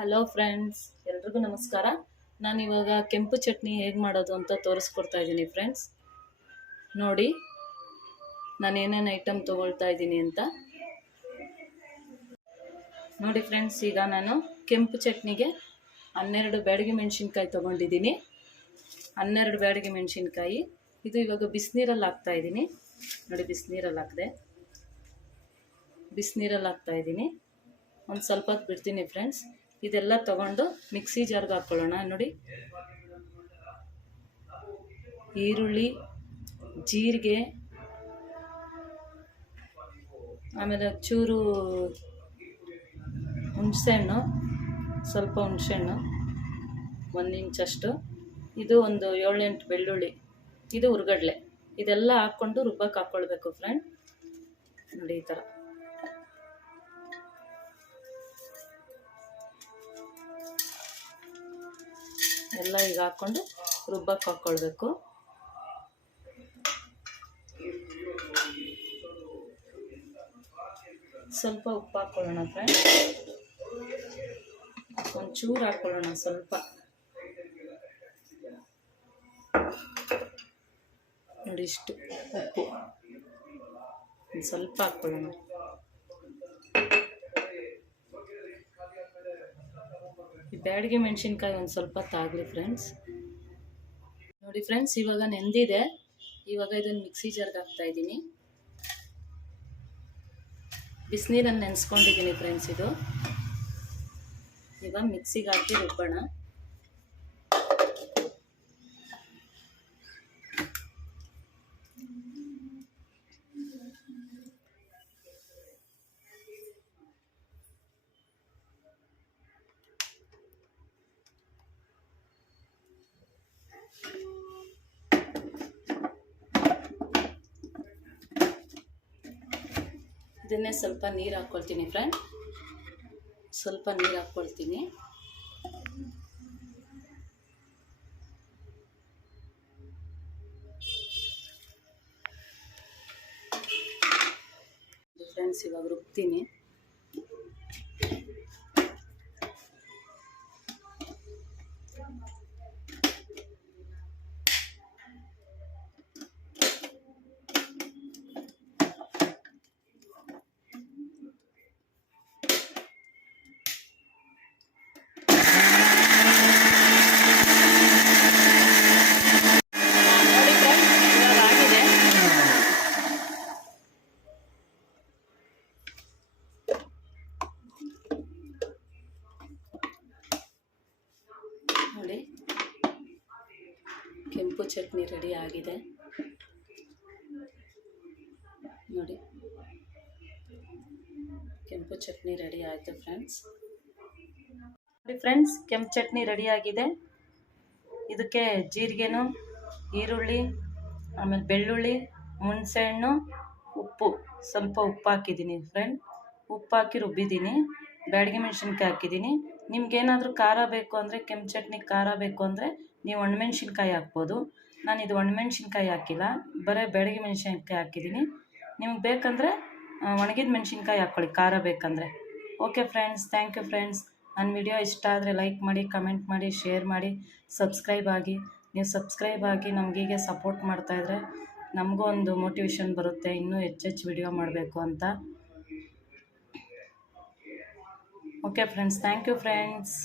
Hello friends ಎಲ್ರಿಗೂ ನಮಸ್ಕಾರ. ನಾನು ಇವಾಗ ಕೆಂಪು ಚಟ್ನಿ ಹೇಗೆ ಮಾಡೋದು ಅಂತ ತೋರಿಸ್ಕೊಡ್ತಾ ಇದ್ದೀನಿ ಫ್ರೆಂಡ್ಸ್ ನೋಡಿ, ನಾನು ಏನೇನು ಐಟಮ್ ತೊಗೊಳ್ತಾ ಇದ್ದೀನಿ ಅಂತ. ನೋಡಿ ಫ್ರೆಂಡ್ಸ್ ಈಗ ನಾನು ಕೆಂಪು ಚಟ್ನಿಗೆ ಹನ್ನೆರಡು ಬ್ಯಾಡಗಿ ಮೆಣಸಿನ್ಕಾಯಿ ತೊಗೊಂಡಿದ್ದೀನಿ ಹನ್ನೆರಡು ಬ್ಯಾಡಗಿ ಮೆಣಸಿನ್ಕಾಯಿ. ಇದು ಇವಾಗ ಬಿಸಿನೀರಲ್ಲಿ ಹಾಕ್ತಾ ಇದ್ದೀನಿ ನೋಡಿ, ಬಿಸಿನೀರಲ್ಲಿ ಹಾಕಿದೆ. ಬಿಸಿನೀರಲ್ಲಿ ಹಾಕ್ತಾ ಇದ್ದೀನಿ ಒಂದು ಸ್ವಲ್ಪ ಹೊತ್ತು ಬಿಡ್ತೀನಿ ಫ್ರೆಂಡ್ಸ್ ಇದೆಲ್ಲ ತಗೊಂಡು ಮಿಕ್ಸಿ ಜಾರ್ಗೆ ಹಾಕ್ಕೊಳ್ಳೋಣ ನೋಡಿ. ಈರುಳ್ಳಿ, ಜೀರಿಗೆ, ಆಮೇಲೆ ಚೂರು ಹುಣಸೆಹಣ್ಣು, ಸ್ವಲ್ಪ ಹುಣಸೆಹಣ್ಣು, ಒಂದು ಇಂಚಷ್ಟು ಇದು ಒಂದು ಏಳೆಂಟು ಬೆಳ್ಳುಳ್ಳಿ. ಇದು ಹುರ್ಗಡ್ಲೆ ಇದೆಲ್ಲ ಹಾಕ್ಕೊಂಡು ರುಬ್ಬಕ್ಕೆ ಹಾಕ್ಕೊಳ್ಬೇಕು ಫ್ರೆಂಡ್ ನೋಡಿ ಈ ಥರ ಎಲ್ಲ ಈಗ ಹಾಕ್ಕೊಂಡು ರುಬ್ಬಕ್ಕೆ ಹಾಕ್ಕೊಳ್ಬೇಕು ಸ್ವಲ್ಪ ಉಪ್ಪು ಹಾಕ್ಕೊಳ್ಳೋಣ ಫ್ರೆಂಡ್ ಒಂಚೂರು ಹಾಕ್ಕೊಳ್ಳೋಣ ಸ್ವಲ್ಪ. ನೋಡಿ ಇಷ್ಟು ಉಪ್ಪು. ಸ್ವಲ್ಪ ಹಾಕ್ಕೊಳ್ಳೋಣ ಈ ಬ್ಯಾಡಗಿ ಮೆಣಸಿನ್ಕಾಯಿ ಒಂದು ಸ್ವಲ್ಪ ತಾಗಲಿ ಫ್ರೆಂಡ್ಸ್ ನೋಡಿ ಫ್ರೆಂಡ್ಸ್ ಇವಾಗ ನೆಂದಿದೆ. ಇವಾಗ ಇದನ್ನು ಮಿಕ್ಸಿ ಜಾರ್ಗೆ ಹಾಕ್ತಾ ಇದ್ದೀನಿ. ಬಿಸಿನೀರನ್ನು ನೆನೆಸ್ಕೊಂಡಿದ್ದೀನಿ ಫ್ರೆಂಡ್ಸ್ ಇದು. ಇವಾಗ ಮಿಕ್ಸಿಗೆ ಹಾಕಿ ರುಬ್ಬೋಣ. ಇದನ್ನೇ ಸ್ವಲ್ಪ ನೀರು ಹಾಕ್ಕೊಳ್ತೀನಿ ಫ್ರೆಂಡ್ ಸ್ವಲ್ಪ ನೀರು ಹಾಕ್ಕೊಳ್ತೀನಿ ಫ್ರೆಂಡ್ಸ್ ಇವಾಗ ರುಬ್ತೀನಿ ನೋಡಿ ಫ್ರೆಂಡ್ಸ್ ಇವಾಗ ಆಗಿದೆ ನೋಡಿ ಕೆಂಪು ಚಟ್ನಿ ರೆಡಿ ಆಗಿದೆ. ನೋಡಿ. ಕೆಂಪು ಚಟ್ನಿ ರೆಡಿ ಆಯಿತು ಫ್ರೆಂಡ್ಸ್. ನೋಡಿ ಫ್ರೆಂಡ್ಸ್, ಕೆಂಪು ಚಟ್ನಿ ರೆಡಿ ಆಗಿದೆ. ಇದಕ್ಕೆ ಜೀರಿಗೆನು, ಈರುಳ್ಳಿ, ಆಮೇಲೆ ಬೆಳ್ಳುಳ್ಳಿ, ಹುಣಸೆಹಣ್ಣು, ಉಪ್ಪು. ಸ್ವಲ್ಪ ಉಪ್ಪು ಹಾಕಿದ್ದೀನಿ ಫ್ರೆಂಡ್. ಉಪ್ಪು ಹಾಕಿ ರುಬ್ಬಿದ್ದೀನಿ. ಬ್ಯಾಡಗಿ ಮೆಣಸಿನ್ಕಾಯಿ ಹಾಕಿದ್ದೀನಿ. ನಿಮ್ಗೇನಾದರೂ ಖಾರ ಬೇಕು ಅಂದರೆ ಕೆಂಪು ಚಟ್ನಿ ಖಾರ ಬೇಕು ಅಂದರೆ ನೀವು ಒಣಮೆಣ್ಸಿನ್ಕಾಯಿ ಹಾಕ್ಬೋದು. ನಾನು ಇದು ಒಣಮೆಣ್ಸಿನ್ಕಾಯಿ ಹಾಕಿಲ್ಲ, ಬರೀ ಬೆಳಗ್ಗೆ ಮೆಣಸಿನ್ಕಾಯಿ ಹಾಕಿದ್ದೀನಿ ನಿಮ್ಗೆ ಬೇಕಂದರೆ ಒಣಗಿದ ಮೆಣಸಿನ್ಕಾಯಿ ಹಾಕ್ಕೊಳ್ಳಿ ಖಾರ ಬೇಕಂದರೆ. Okay friends thank you friends ನನ್ನ ವಿಡಿಯೋ ಇಷ್ಟ ಆದರೆ ಲೈಕ್ ಮಾಡಿ ಕಮೆಂಟ್ ಮಾಡಿ ಶೇರ್ ಮಾಡಿ ಸಬ್ಸ್ಕ್ರೈಬ್ ಆಗಿ. ನೀವು ಸಬ್ಸ್ಕ್ರೈಬ್ ಆಗಿ ನಮಗೀಗೆ ಸಪೋರ್ಟ್ ಮಾಡ್ತಾಯಿದ್ರೆ ನಮಗೂ ಒಂದು ಮೋಟಿವೇಶನ್ ಬರುತ್ತೆ, ಇನ್ನೂ ಹೆಚ್ಚೆಚ್ಚು ವಿಡಿಯೋ ಮಾಡಬೇಕು ಅಂತ. Okay friends thank you friends